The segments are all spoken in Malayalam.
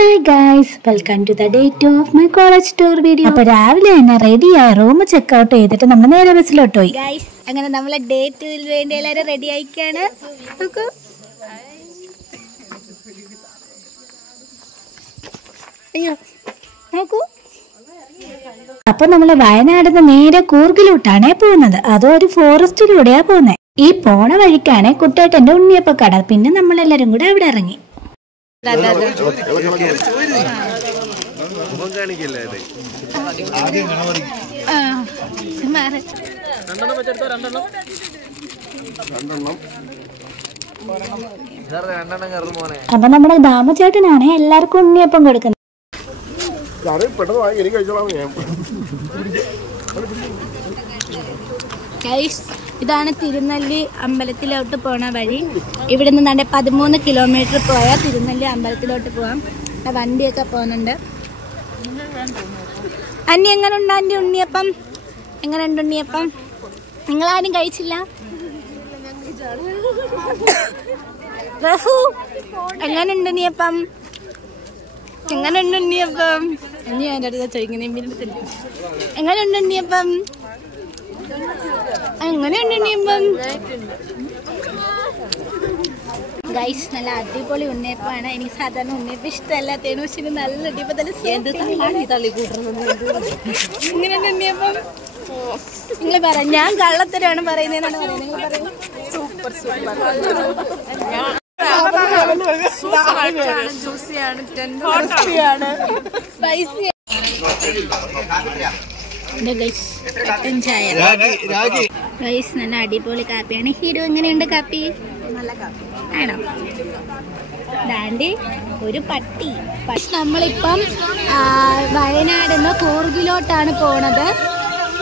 Hi guys, welcome to the day 2 of my college tour video. അപ്പോൾ രാവിലെ തന്നെ റെഡിയായി റൂം ചെക്ക് ഔട്ട് ചെയ്തിട്ട് നമ്മൾ നേരെ ബസ്സിലോട്ട് പോയി. ഗൈസ് അങ്ങനെ നമ്മളെ ഡേ 2 ൽ വേണ്ടി എല്ലാവരും റെഡി ആയിക്കാണ്. നോക്കൂ. അയ്യോ. നോക്കൂ. അപ്പോൾ നമ്മൾ വയനാട് നിന്ന് നേരെ കൂർഗിലോട്ടാണ് പോകുന്നത്. അതൊരു ഫോറസ്റ്റിലൂടെയാ പോകുന്നത്. ഈ പോണ വഴിക്കാണ് കുട്ടേട്ടന്റെ ഉണ്ണിയപ്പക്കട. പിന്നെ നമ്മളെല്ലാരും കൂടെ അവിടെ ഇറങ്ങി. അപ്പൊ നമ്മുടെ ദാമചേട്ടനാണ് എല്ലാവർക്കും ഉണ്ണിയപ്പം കൊടുക്കുന്നത്. ഇതാണ് തിരുനെല്ലി അമ്പലത്തിലോട്ട് പോണ വഴി. ഇവിടെ നിന്ന് 13 കിലോമീറ്റർ പോയാൽ തിരുനെല്ലി അമ്പലത്തിലോട്ട് പോവാം. വണ്ടിയൊക്കെ പോകുന്നുണ്ട്. അന്നി എങ്ങനെയുണ്ട്? ആൻറ്റി ഉണ്ണിയപ്പം എങ്ങനെയുണ്ട്? ഉണ്ണിയപ്പം നിങ്ങളാരും കഴിച്ചില്ല? റഹു എങ്ങനെയുണ്ട് ഉണ്ണിയപ്പം? എങ്ങനെയുണ്ട് ഉണ്ണിയപ്പം? അന്നി എൻ്റെ അടുത്ത് ചോദിക്കുന്നത് എങ്ങനെയുണ്ട് ഉണ്ണിയപ്പം? എങ്ങനെയുണ്ട് ഉണ്ണിയപ്പം? ഗൈസ് നല്ല അടിപൊളി ഉണ്ണിയപ്പാണ്. എനിക്ക് സാധാരണ ഉണ്ണിയപ്പം ഇഷ്ടമല്ലാത്തതാണ്, പക്ഷെ ഇത് നല്ല അടിപൊളി. എങ്ങനെയുണ്ട് ഉണ്ണിയപ്പം? നിങ്ങൾ പറ. ഞാൻ കള്ളത്തരാണ് പറയുന്നതെന്നാണ് പറയുന്നത്. നിങ്ങൾ പറയും. Super super spicy. ഗൈസ് നല്ല അടിപൊളി കാപ്പിയാണ്. ഹീറോ എങ്ങനെയുണ്ട് കാപ്പി? നല്ല കാപ്പി ആണോ? ദാണ്ടി ഒരു പട്ടി. നമ്മളിപ്പം വയനാട് നിന്ന് കൂർഗിലോട്ടാണ് പോണത്.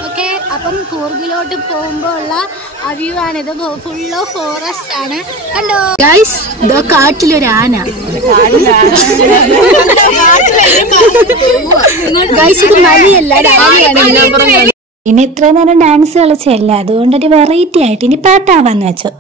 ഓക്കെ, അപ്പം കൂർഗിലോട്ട് പോകുമ്പോൾ ഉള്ള വ്യൂ ആണിത്. ഫുൾ ഓഫ് ഫോറസ്റ്റ് ആണ്. കണ്ടോ ഗൈസ്? ഇതോ കാട്ടിലൊരു ആന. ഗൈസ് ഇത് മലയല്ല, ആനയാണ്. ഇനി ഇത്ര നേരം ഡാൻസ് കളിച്ചല്ല, അതുകൊണ്ടൊരു വെറൈറ്റി ആയിട്ട് ഇനി പാട്ടാവാന്ന് വെച്ചു.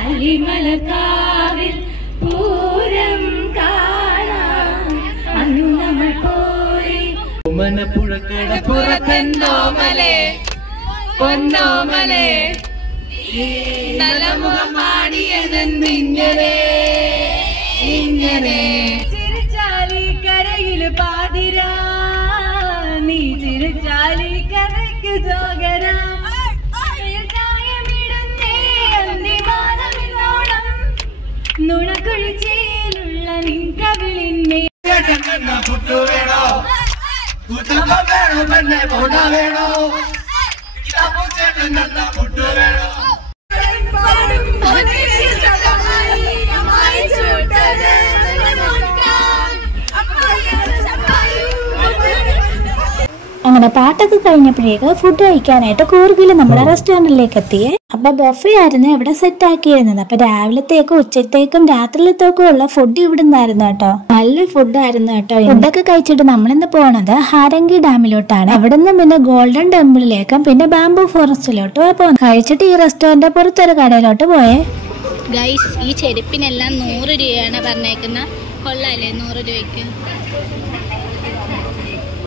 അലിമലക്കാവിൽ പൂരം കാണാൻ അന്നു നമ്മൾ പോയി. മനപ്പുഴക്കട പുറത്തെന്നോമലേ പൊന്നോമലേ നലമുഖം പാടിയതെന്നിങ്ങനെ ഇങ്ങനെ ചിരിച്ചാലി കരയിൽ പാതിരാ നീ ചിരിച്ചാലി കരയ്ക്ക് ജോഗരാ നുണക്കുഴിച്ചേലുള്ള നിൻകവിളിന്നെ പുട്ടുവേണോ വേണോ പുട്ടുവേണോ അങ്ങനെ പാട്ടൊക്കെ കഴിഞ്ഞപ്പോഴേക്ക് ഫുഡ് കഴിക്കാനായിട്ട് കൂർഗിൽ നമ്മുടെ റെസ്റ്റോറന്റിലേക്ക് എത്തിയേ. അപ്പൊ ബൊഫേ ആയിരുന്നു ഇവിടെ സെറ്റ് ആക്കിയിരുന്നത്. അപ്പൊ രാവിലത്തേക്കും ഉച്ചത്തേക്കും രാത്രിയിലത്തേക്കും ഉള്ള ഫുഡ് ഇവിടെ നിന്നായിരുന്നു കേട്ടോ. നല്ല ഫുഡായിരുന്നു കേട്ടോ. ഫുഡൊക്കെ കഴിച്ചിട്ട് നമ്മളിന്ന് പോണത് ഹാരംഗി ഡാമിലോട്ടാണ്. അവിടെ നിന്ന് പിന്നെ ഗോൾഡൻ ടെമ്പിളിലേക്കും പിന്നെ ബാംബു ഫോറസ്റ്റിലോട്ടും പോകുന്നത്. കഴിച്ചിട്ട് ഈ റെസ്റ്റോറന്റ് പുറത്തൊരു കടയിലോട്ട് പോയേ. ഗൈസ് ഈ ചെരുപ്പിനെല്ലാം 100 രൂപയാണ് പറഞ്ഞേക്കുന്ന. കൊള്ളാല്ലേ 100 രൂപയ്ക്ക്?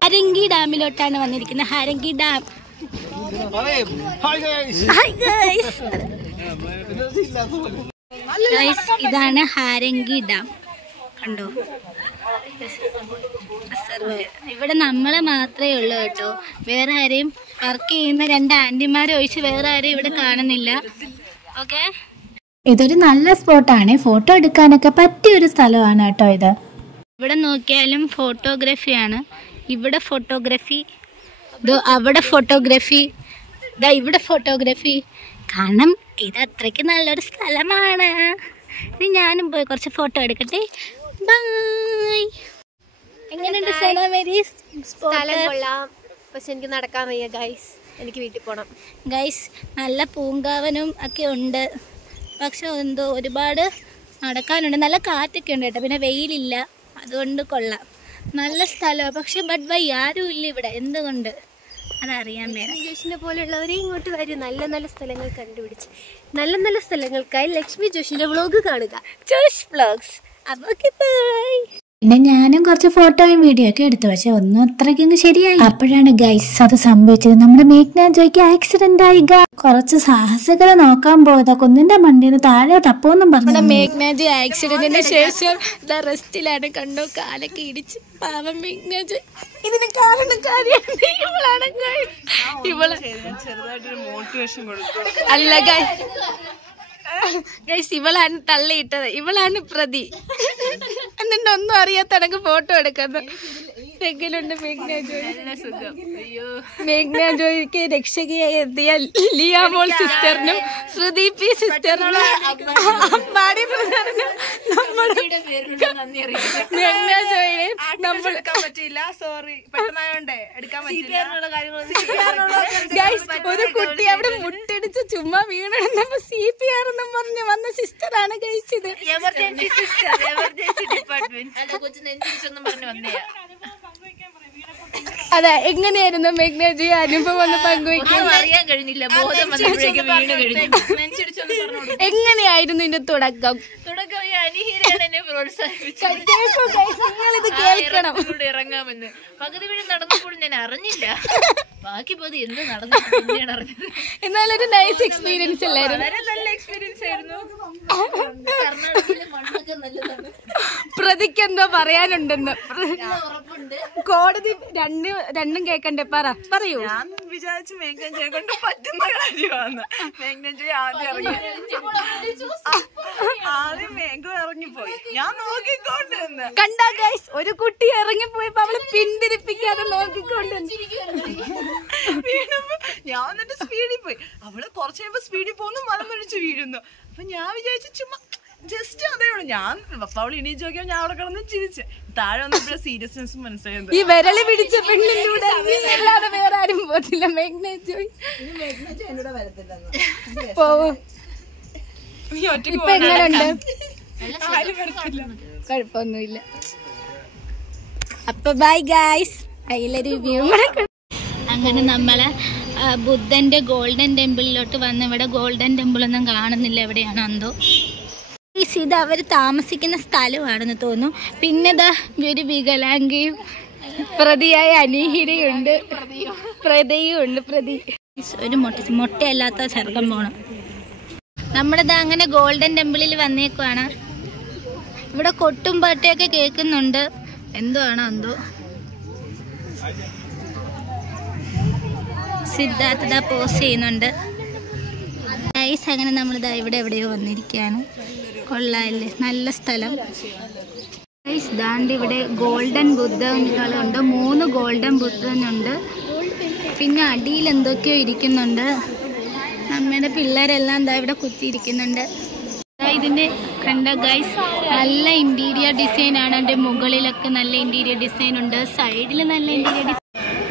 ഹാരംഗി ഡാമിലോട്ടാണ് വന്നിരിക്കുന്നത്. ഹാരംഗി ഡാം. ഇതാണ് ഹാരംഗി ഡാം. കണ്ടോ? ഇവിടെ നമ്മളെ മാത്രമേ ഉള്ളൂ കേട്ടോ. വേറെ ആരെയും വർക്ക് ചെയ്യുന്ന 2 ആന്റിമാരെ ഒഴിച്ച് വേറെ ആരെയും ഇവിടെ കാണുന്നില്ല. ഓക്കെ, ഇതൊരു നല്ല സ്പോട്ടാണ്. ഫോട്ടോ എടുക്കാനൊക്കെ പറ്റിയൊരു സ്ഥലമാണ് കേട്ടോ ഇത്. ഇവിടെ നോക്കിയാലും ഫോട്ടോഗ്രാഫിയാണ്. ഇവിടെ ഫോട്ടോഗ്രാഫി, അവിടെ ഫോട്ടോഗ്രാഫി, ഇവിടെ ഫോട്ടോഗ്രാഫി. കാരണം ഇത് അത്രയ്ക്ക് നല്ലൊരു സ്ഥലമാണ്. ഇനി ഞാനും പോയി കുറച്ച് ഫോട്ടോ എടുക്കട്ടെ. ബൈ. എങ്ങനെയുണ്ട് സേനാമേരി? സ്ഥലം കൊള്ളാം, പക്ഷെ എനിക്ക് നടക്കാൻ വയ്യ ഗൈസ്. എനിക്ക് വീട്ടിൽ പോകണം ഗൈസ്. നല്ല പൂങ്കാവനും ഒക്കെ ഉണ്ട്, പക്ഷെ എന്തോ ഒരുപാട് നടക്കാനുണ്ട്. നല്ല കാറ്റൊക്കെ ഉണ്ട് കേട്ടോ, പിന്നെ വെയിലില്ല, അതുകൊണ്ട് കൊള്ളാം. നല്ല സ്ഥലമാണ്, പക്ഷെ ബട്ട് ബൈ ആരും ഇല്ല ഇവിടെ. എന്തുകൊണ്ട് അതറിയാൻ വേണം. ജോഷിനെ പോലുള്ളവരെ ഇങ്ങോട്ട് വരും, നല്ല നല്ല സ്ഥലങ്ങൾ കണ്ടുപിടിച്ച്. നല്ല നല്ല സ്ഥലങ്ങൾക്കായി ലക്ഷ്മി ജോഷിന്റെ വ്ളോഗ് കാണുക, ജോഷ് വ്ളോഗ്സ്. അപ്പോൾ ബൈ. പിന്നെ ഞാനും കുറച്ച് ഫോട്ടോയും വീഡിയോ ഒക്കെ എടുത്തു, പക്ഷെ ഒന്നും അത്രയ്ക്കങ്ങ് ശരിയായി. അപ്പോഴാണ് ഗൈസ് അത് സംഭവിച്ചത്. നമ്മുടെ മേഘ്ന ജോയ്ക്ക് ആക്സിഡന്റ് ആയി. കുറച്ച് സാഹസികത നോക്കാൻ പോയതാ, കുന്നിന്റെ മണ്ടിന്ന് താഴെ തപ്പോന്നും പറഞ്ഞു. മേഘ്നാജി ആക്സിഡന്റിന് ശേഷം റെസ്റ്റിലാണ്. കണ്ടോ, കാലൊക്കെ ഇടിച്ച് പാവം മേഘ്നാജി. ഇതിന് കാരണക്കാരിയാണ് ഇവളാണ് ഗൈസ്. ഇവള് അല്ല ഗൈസ്, ഇവളാണ് തള്ളിയിട്ടത്, ഇവളാണ് പ്രതി. എന്നിട്ട് ഒന്നും അറിയാത്തടങ്ങ് ഫോട്ടോ എടുക്കുന്നത്. എങ്ങനെയുണ്ട് മേഘ്ന ജോയ്? മേഘ്ന ജോയ്ക്ക് രക്ഷകയായി എത്തിയ ലിയാമോൾ സിസ്റ്ററിനും ശ്രുതി പി സിസ്റ്ററിനും അമ്പാടി ബ്രദറിനും നമ്മുടെ മേഘ്ന ജോയിനെ നമ്മൾ ഒരു കുട്ടി അവിടെ മുട്ടിടിച്ച് ചുമ്മാ വീണെന്നപ്പോ CPR എന്നും പറഞ്ഞ് വന്ന സിസ്റ്ററാണ് കഴിച്ചത്. Emergency sister, emergency department. അതെ, എങ്ങനെയായിരുന്നു മേഘ്നാജി അനുഭവം ഒന്ന് പങ്കുവയ്ക്കാൻ? അറിയാൻ കഴിഞ്ഞില്ല, ബോധം വന്നപ്പോഴേക്കും വീണ് കഴിഞ്ഞു. എങ്ങനെയായിരുന്നു ഇതിന്റെ തുടക്കം? അനിഹിരയാണ് എന്നെ പ്രോത്സാഹിപ്പിച്ചത്. നിങ്ങളിത് കേൾക്കണം. ഇറങ്ങാമെന്ന് പകുതി വീട് നടന്നപ്പോൾ ഞാൻ അറിഞ്ഞില്ല, ബാക്കി പോയി എന്ത് നടന്നു അറിഞ്ഞത്. എന്നാലൊരു നൈസ് എക്സ്പീരിയൻസ് അല്ലായിരുന്നു? വളരെ നല്ല എക്സ്പീരിയൻസ് ആയിരുന്നു. കർണാടകയിലെ മണ്ണൊക്കെ നല്ലതാണ്. പ്രതിക്ക് എന്തോ പറയാനുണ്ടെന്ന് ഉറപ്പുണ്ട്. കോടതി രണ്ടും കേക്കണ്ടേ? പറയൂ. ഞാൻ വിചാരിച്ചു മേഘ്ന കൊണ്ട് പറ്റുന്ന കാര്യമാണ്. മേഘ്ന ആദ്യം മേഘം ഇറങ്ങിപ്പോയി, ഞാൻ നോക്കിക്കൊണ്ട് നിന്ന്. കണ്ടാ ഗൈസ്, ഒരു കുട്ടി ഇറങ്ങിപ്പോയപ്പോ അവള് പിന്തിരിപ്പിക്കാതെ നോക്കിക്കൊണ്ട് വീണപ്പോ ഞാൻ എന്നിട്ട് സ്പീഡിൽ പോയി. അവള് കുറച്ച് കഴിയുമ്പോ സ്പീഡിൽ പോകുന്നു, മലമൊഴിച്ച് വീഴുന്നു. അപ്പൊ ഞാൻ വിചാരിച്ചു ചുമ്മാ ജസ്റ്റ് അതേ ഉള്ളൂ. ഞാൻ അപ്പൊ അവൾ എണീച്ച് നോക്കിയാൽ ഞാൻ അവിടെ കിടന്ന് ചിരിച്ച്. താഴെ വന്നപ്പോഴേ സീരിയസ്നെസ് മനസ്സിലായത്. ഈ വിരളി പിടിച്ച പെണ്ണിലൂടെ അല്ലാതെ വേറെ ആരും പോത്തില്ല. മേഘ്ന ജോയ് പോവും. ഇപ്പൊ എങ്ങനെയുണ്ട്? കുഴപ്പമൊന്നുമില്ല. അപ്പൊ ബൈ ഗൈസ്. അതിലൊരു വ്യൂ. അങ്ങനെ നമ്മള് ബുദ്ധന്റെ ഗോൾഡൻ ടെമ്പിളിലോട്ട് വന്ന്, ഇവിടെ ഗോൾഡൻ ടെമ്പിൾ ഒന്നും കാണുന്നില്ല, എവിടെയാണ് എന്തോ. ഇത് അവർ താമസിക്കുന്ന സ്ഥലമാണെന്ന് തോന്നുന്നു. പിന്നെ ഇതാ ഒരു വികലാംഗയും പ്രതിയായ അനീഹിരയുണ്ട്, പ്രതിയുണ്ട്. ഒരു മൊട്ടയല്ലാത്ത ചെറുക്കം പോണം. നമ്മളിതാ അങ്ങനെ ഗോൾഡൻ ടെമ്പിളിൽ വന്നേക്കുവാണ്. ഇവിടെ കൊട്ടും പാട്ടയൊക്കെ കേൾക്കുന്നുണ്ട്. എന്തോ ആണോ എന്തോ. സിദ്ധാർത്ഥ പോസ്റ്റ് ചെയ്യുന്നുണ്ട്. ഗൈസ് അങ്ങനെ നമ്മളിതാ ഇവിടെ എവിടെയോ വന്നിരിക്കുകയാണ്. കൊള്ളാല്ലേ, നല്ല സ്ഥലം. ഗൈസ് ദാണ്ട് ഇവിടെ ഗോൾഡൻ ബുദ്ധകളുണ്ട്, 3 ഗോൾഡൻ ബുദ്ധനുണ്ട്. പിന്നെ അടിയിൽ എന്തൊക്കെയോ ഇരിക്കുന്നുണ്ട്. നമ്മുടെ പിള്ളേരെല്ലാം എന്താ ഇവിടെ കുത്തിയിരിക്കുന്നുണ്ട്. ഇതിന്റെ കണ്ട ഗൈസ്, നല്ല ഇന്റീരിയർ ഡിസൈൻ ആണ്. അതിന്റെ മുകളിലൊക്കെ നല്ല ഇന്റീരിയർ ഡിസൈൻ ഉണ്ട്, സൈഡിൽ നല്ല ഇന്റീരിയർ ഡിസൈൻ.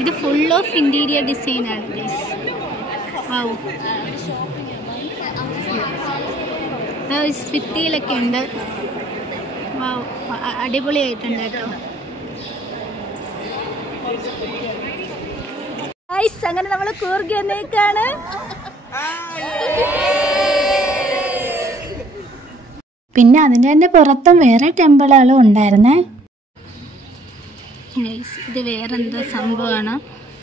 ഇത് ഫുൾ ഓഫ് ഇന്റീരിയർ ഡിസൈൻ ആണ് ഗൈസ്. ഭിത്തിയിലൊക്കെ ഉണ്ട്. അടിപൊളിയായിട്ടുണ്ട് കേട്ടോ. അങ്ങനെ നമ്മള് കൂർഗ് വന്നേക്കാണ്. പിന്നെ അതിന്റെ തന്നെ പുറത്തും വേറെ ടെമ്പിളുകളും ഉണ്ടായിരുന്നേ. ഇത് വേറെന്തോ സംഭവമാണ്,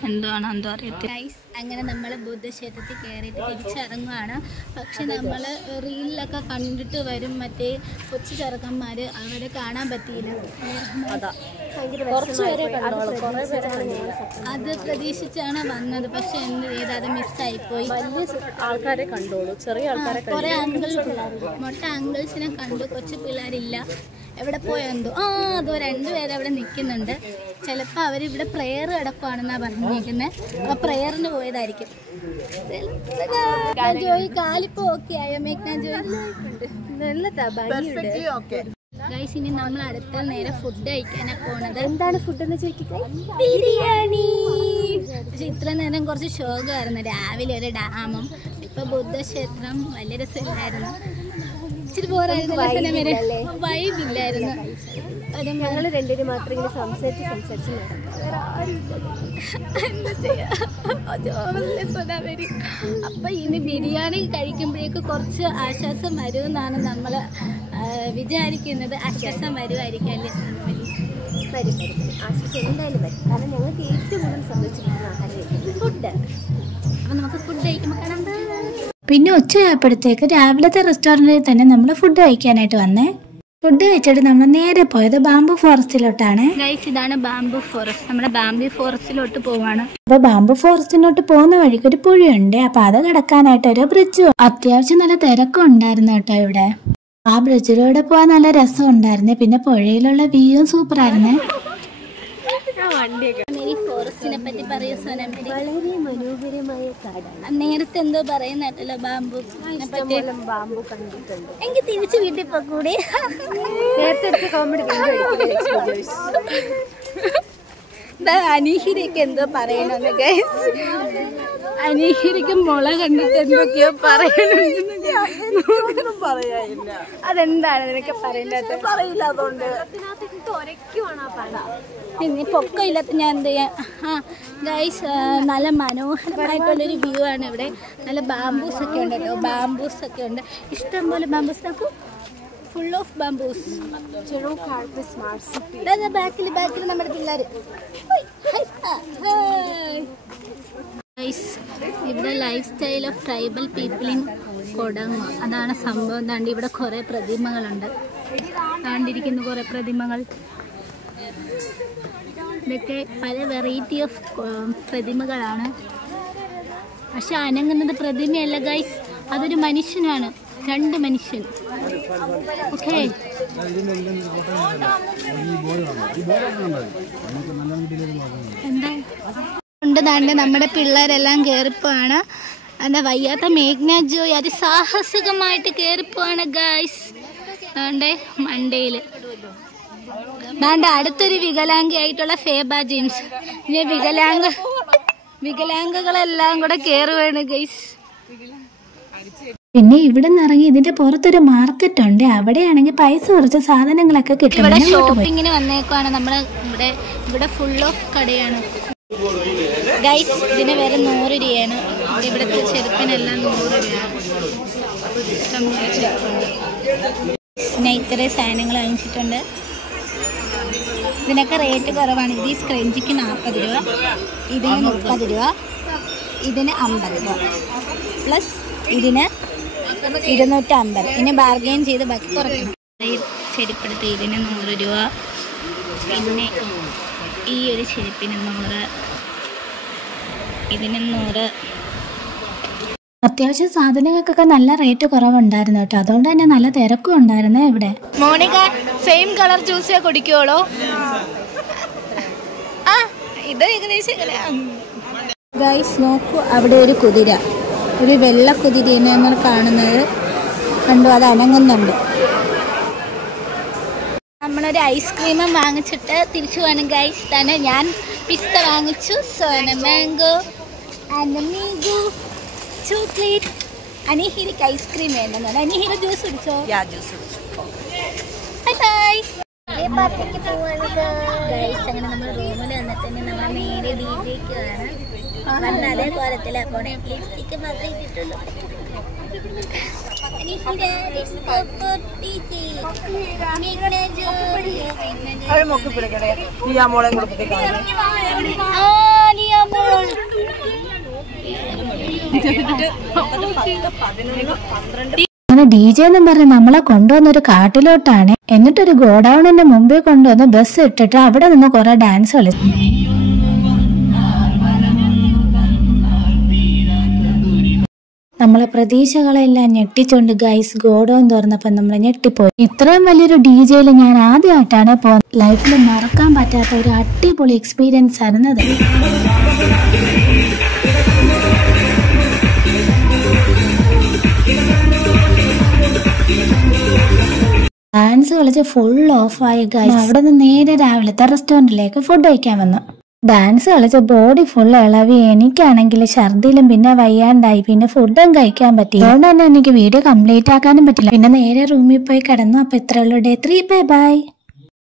എന്തോ അറിയത്തില്ല. അങ്ങനെ നമ്മൾ ബുദ്ധക്ഷേത്രത്തിൽ കയറിയിട്ട് തിരിച്ചിറങ്ങുകയാണ്. പക്ഷെ നമ്മൾ റീലിലൊക്കെ കണ്ടിട്ട് വരും മറ്റേ കൊച്ചു ചെറുക്കന്മാർ, അവരെ കാണാൻ പറ്റിയില്ല. അത് പ്രതീക്ഷിച്ചാണ് വന്നത്, പക്ഷെ എന്ത് ചെയ്ത് അത് മിസ്സായിപ്പോയി. ആൾക്കാരെ കണ്ടോളൂ, ചെറിയ ആൾക്കാരെ. കുറെ മൊട്ട അങ്കിൾസിനെ കണ്ടു, കൊച്ചു പിള്ളേരില്ല. എവിടെ പോയെന്തോ. അതോ 2 പേര് അവിടെ നിൽക്കുന്നുണ്ട്. ചിലപ്പോൾ അവരിവിടെ പ്രെയർ കിടക്കുവാണെന്നാണ് പറഞ്ഞിരിക്കുന്നത്. അപ്പോൾ പ്രെയറിന് പോയതായിരിക്കും. ജോയി കാലിപ്പോ ഓക്കെ ആയോ മേഘ്ന ജോയി? നല്ലതാ, ഭംഗിയുണ്ട്. ഗൈസ് ഇനി നമ്മൾ അടുത്ത നേരെ ഫുഡ് കഴിക്കാനാണ് പോണത്. എന്താണ് ഫുഡ് എന്ന് ചോദിക്കുക? ബിരിയാണി. പക്ഷെ ഇത്ര നേരം കുറച്ച് ശോകമായിരുന്നു. രാവിലെ ഒരു ഡാമും ഇപ്പൊ ബുദ്ധക്ഷേത്രം വലിയ രസമില്ലായിരുന്നു. ഇച്ചിരി ബോറായിരുന്നു. വൈബില്ലായിരുന്നു. ഞങ്ങൾ രണ്ടുപേരും മാത്രം ഇങ്ങനെ സംസാരിച്ച് അപ്പൊ ഇനി ബിരിയാണി കഴിക്കുമ്പോഴേക്ക് കുറച്ച് ആശ്വാസം വരുമെന്നാണ് നമ്മൾ വിചാരിക്കുന്നത്. ആശ്വാസം വരുമായിരിക്കും അല്ലേ? വരും ആശ്വാസം എന്തായാലും വരും. കാരണം ഞങ്ങൾക്ക് ഏറ്റവും കൂടുതൽ സന്തോഷിക്കുന്ന ഫുഡ്. അപ്പൊ നമുക്ക് ഫുഡ് കഴിക്കുമ്പോൾ കാണാം. പിന്നെ ഉച്ചയായപ്പോഴത്തേക്ക് രാവിലത്തെ റെസ്റ്റോറൻറ്റിൽ തന്നെ നമ്മൾ ഫുഡ് കഴിക്കാനായിട്ട് വന്നേ. ഫുഡ് കഴിച്ചിട്ട് നമ്മൾ നേരെ പോയത് ബാംബു ഫോറസ്റ്റിലോട്ടാണ്. ഗൈസ് ഇതാണ് ബാംബു ഫോറസ്റ്റ്. നമ്മുടെ ബാംബു ഫോറസ്റ്റിലോട്ട് പോവാണ്. അപ്പൊ ബാംബു ഫോറസ്റ്റിലോട്ട് പോകുന്ന വഴിക്ക് ഒരു പുഴയുണ്ട്. അപ്പൊ അത് കിടക്കാനായിട്ട് ഒരു ബ്രിഡ്ജ്. അത്യാവശ്യം നല്ല തിരക്കും ഉണ്ടായിരുന്നു കേട്ടോ ഇവിടെ. ആ ബ്രിഡ്ജിലൂടെ പോവാൻ നല്ല രസം ഉണ്ടായിരുന്നേ. പിന്നെ പുഴയിലുള്ള വ്യൂവും സൂപ്പർ ആയിരുന്നേ. ഫോറസ്റ്റിനെ പറ്റി പറയൂ സോനം. വളരെ മനോഹരമായ കാടാണ്. നേരത്തെ എന്തോ പറയുന്നല്ലോ ബാംബു ബാമ്പു കണ്ടിട്ടുണ്ട്. എനിക്ക് തിരിച്ചു വീട്ടിൽ പോകൂടെ? നേരത്തെ കോമഡി അനീഹിരക്ക് എന്തോ പറയണമെന്ന് ഗൈസ്. അനീഹിരക്ക് മുള കണ്ടിട്ട് എന്തൊക്കെയോ പറയണമെന്ന് പറയാനില്ല. അതെന്താണ് നിനക്ക് പറയേണ്ടത്? പറയില്ല. അതുകൊണ്ട് പിന്നെ പൊക്കമില്ലാത്ത ഞാൻ എന്ത് ചെയ്യാം? ഗൈസ് നല്ല മനോഹരമായിട്ടുള്ളൊരു വ്യൂ ആണ് ഇവിടെ. നല്ല ബാംബൂസ് ഒക്കെ ഉണ്ട് കേട്ടോ. ബാംബൂസ് ഒക്കെ ഉണ്ട്. ഇഷ്ടംപോലെ ബാംബൂസ്. നോക്കൂ, ഫുൾ ഓഫ് ബാംബൂസ്. ബാക്കിൽ നമ്മുടെ പിള്ളേർ. ഇവിടെ lifestyle of tribal people in Kodagu. അതാണ് സംഭവം. താണ്ടി ഇവിടെ കുറേ പ്രതിമകളുണ്ട്. താണ്ടിരിക്കുന്ന കുറേ പ്രതിമകൾ. ഇതൊക്കെ പല വെറൈറ്റി ഓഫ് പ്രതിമകളാണ്. പക്ഷെ അനങ്ങുന്നത് പ്രതിമയല്ല ഗൈസ്, അതൊരു മനുഷ്യനാണ്. 2 മനുഷ്യൻ. ഓക്കെ, എന്താ ഉണ്ട് താണ്ട് നമ്മുടെ പിള്ളേരെല്ലാം കയറിപ്പോവാണ്. എന്താ വയ്യാത്ത മേഘ്ന ജോയ് അതിസാഹസികമായിട്ട് കയറിപ്പോവാണ് ഗൈസ്. താണ്ടെ മണ്ടയില് താണ്ടെ അടുത്തൊരു വികലാംഗയായിട്ടുള്ള ഫേബ ജെയിംസ്. ഇനി വികലാംഗങ്ങളെല്ലാം കൂടെ കയറുവാണ് ഗൈസ്. പിന്നെ ഇവിടെ നിന്ന് ഇറങ്ങി ഇതിന്റെ പുറത്തൊരു മാർക്കറ്റ് ഉണ്ട്. അവിടെയാണെങ്കിൽ പൈസ കുറച്ച് സാധനങ്ങളൊക്കെ കിട്ടും. ഇവിടെ ഷോപ്പിങ്ങിന് വന്നേക്കാണ് നമ്മള്. ഇവിടെ ഫുൾ ഓഫ് കടയാണ് ഗൈസ്. ഇതിന് വേറെ 100 രൂപയാണ്. ഇവിടുത്തെ ചെരുപ്പിനെല്ലാം 100 രൂപയാണ്. ഇഷ്ടംപോലെ ചെരുപ്പുണ്ട്. പിന്നെ ഇത്രയും സാധനങ്ങൾ വാങ്ങിച്ചിട്ടുണ്ട്. ഇതിനൊക്കെ റേറ്റ് കുറവാണ്. ഇത് ഈ സ്ക്രഞ്ചിക്ക് 40 രൂപ, ഇതിന് 30 രൂപ, ഇതിന് 50 രൂപ, പ്ലസ് ഇതിന് 250. ഇനി ബാർഗെയിൻ ചെയ്ത് ബാക്കി കുറയ്ക്കണം. ചെരുപ്പെടുത്ത് ഇതിന് 100 രൂപ, പിന്നെ ഈ ഒരു ചെരുപ്പിന് 100, ഇതിന് 100. അത്യാവശ്യം സാധനങ്ങൾക്കൊക്കെ നല്ല റേറ്റ് കുറവുണ്ടായിരുന്നു കേട്ടോ. അതുകൊണ്ട് തന്നെ നല്ല തിരക്കും ഉണ്ടായിരുന്നു ഇവിടെ. മോണിക സെയിം കളർ ജ്യൂസ് കുടിക്കുവോളോ? ഇത് ഏകദേശം ഗൈസ് നോക്കൂ, അവിടെ ഒരു കുതിര, ഒരു വെള്ള കുതിരയാണ് നമ്മൾ കാണുന്നത്. കണ്ടു, അത് അനങ്ങുന്നുണ്ട്. നമ്മളൊരു ഐസ്ക്രീമും വാങ്ങിച്ചിട്ട് തിരിച്ചു പോകണം ഗൈസ്. തന്നെ ഞാൻ പിസ്ത വാങ്ങിച്ചു. സോന മാംഗോ ആൻഡ് മീഗു ചോക്ലേറ്റ്. അനീഹിരിക്ക് ഐസ്ക്രീം വേണ്ടെന്ന്. അനീഹിര ജ്യൂസ് കുടിച്ചോ? Bye bye. ഗൈസ് അങ്ങനെ നമ്മൾ റൂമിൽ വന്നിട്ട് തന്നെ നമ്മൾ നേരെ ഡിജെക്ക് വന്ന അതേ കോലത്തിലാ പോണേ. ലിപ്സ്റ്റിക്ക് മാത്രമേ ഇട്ടിട്ടുള്ളൂ. അങ്ങനെ DJ എന്നും പറഞ്ഞ് നമ്മളെ കൊണ്ടുവന്നൊരു കാട്ടിലോട്ടാണ്. എന്നിട്ടൊരു ഗോഡൌണിന്റെ മുമ്പിൽ കൊണ്ടുവന്ന് ബസ് ഇട്ടിട്ട് അവിടെ നിന്ന് കുറെ ഡാൻസ് കളിച്ചു. നമ്മളെ പ്രതീക്ഷകളെല്ലാം ഞെട്ടിച്ചോണ്ട് ഗൈസ് ഗോഡൌൺ തുറന്നപ്പോൾ നമ്മൾ ഞെട്ടിപ്പോയി. ഇത്രയും വലിയൊരു DJയിൽ ഞാൻ ആദ്യമായിട്ടാണ് പോകുന്നത്. ലൈഫിൽ മറക്കാൻ പറ്റാത്ത ഒരു അടിപൊളി എക്സ്പീരിയൻസ് ആയിരുന്നത്. ഡാൻസ് കളിച്ച് ഫുൾ ഓഫ് ആയി ഗൈസ്. അവിടെ നിന്ന് നേരെ രാവിലത്തെ റെസ്റ്റോറന്റിലേക്ക് ഫുഡ് കഴിക്കാൻ വന്നു. ഡാൻസ് കളിച്ച് ബോഡി ഫുൾ ഇളവി. എനിക്കാണെങ്കിൽ ഛർദിലും പിന്നെ വയ്യാണ്ടായി. പിന്നെ ഫുഡും കഴിക്കാൻ പറ്റി. അതുകൊണ്ട് തന്നെ എനിക്ക് വീഡിയോ കംപ്ലീറ്റ് ആക്കാനും പറ്റില്ല. പിന്നെ നേരെ റൂമിൽ പോയി കിടന്നു. അപ്പൊ ഇത്രയുള്ള ഡേ 3. ബൈ.